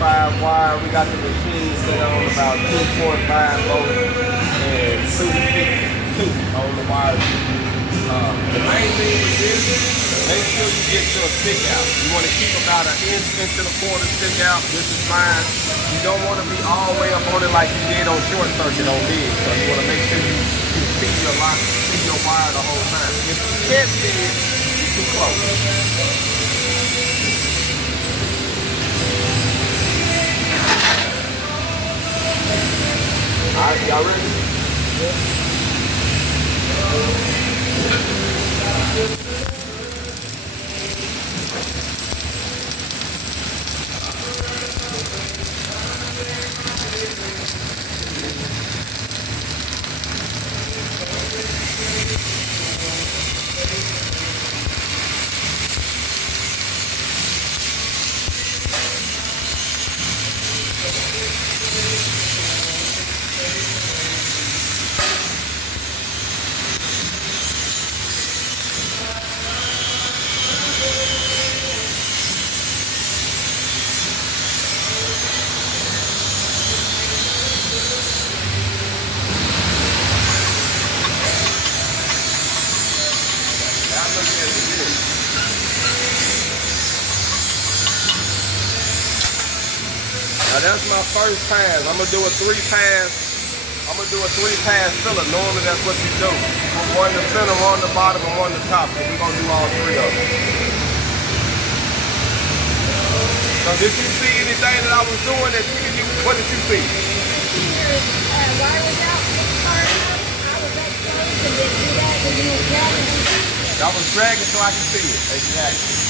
wire. We got the machine set on about 2.5 volts and 252 on the wire. The main thing with this, make sure you get to a stick out. You want to keep about an inch and a quarter stick out. This is fine. You don't want to be all the way up on it like you did on short circuit on big. So you want to make sure you see your line, see your wire the whole time. If you can't see it, you're too close. All right, y'all ready? Yeah. Now that's my first pass. I'm gonna do a 3-pass. I'm gonna do a 3-pass filler. Normally that's what you do. One in the center, one in the bottom, and one in the top. So we're gonna do all 3 of them. So did you see anything that I was doing that what did you see? Wire was out, far enough. I was up close and didn't do that when you were dragging. I was dragging so I could see it. Exactly.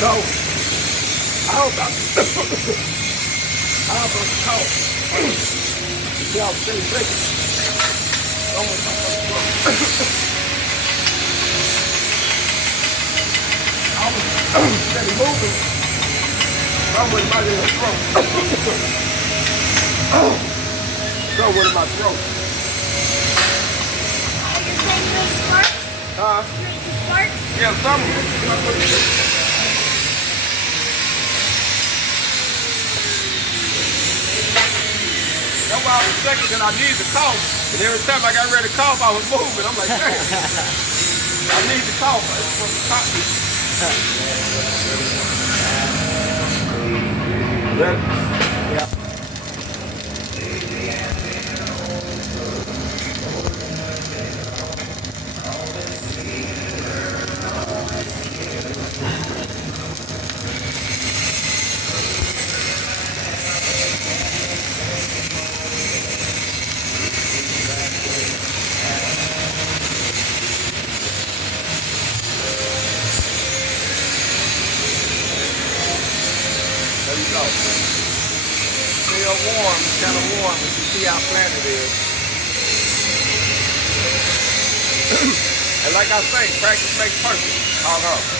So, I hope I was caught. You see how steady breaking? Almost like I was steady moving. Somewhere in my little throat. Somewhere in my throat. You're saying you ate sparks? Huh? You ate some sparks? Yeah, somewhere. That's why I was checking that I need to cough. And every time I got ready to cough, I was moving. I'm like, damn. I need to cough. It's supposed to stop me. Ready? Yeah. There you go. Still warm, it's kind of warm, but you see how flat it is. And like I say, practice makes perfect. Hold on.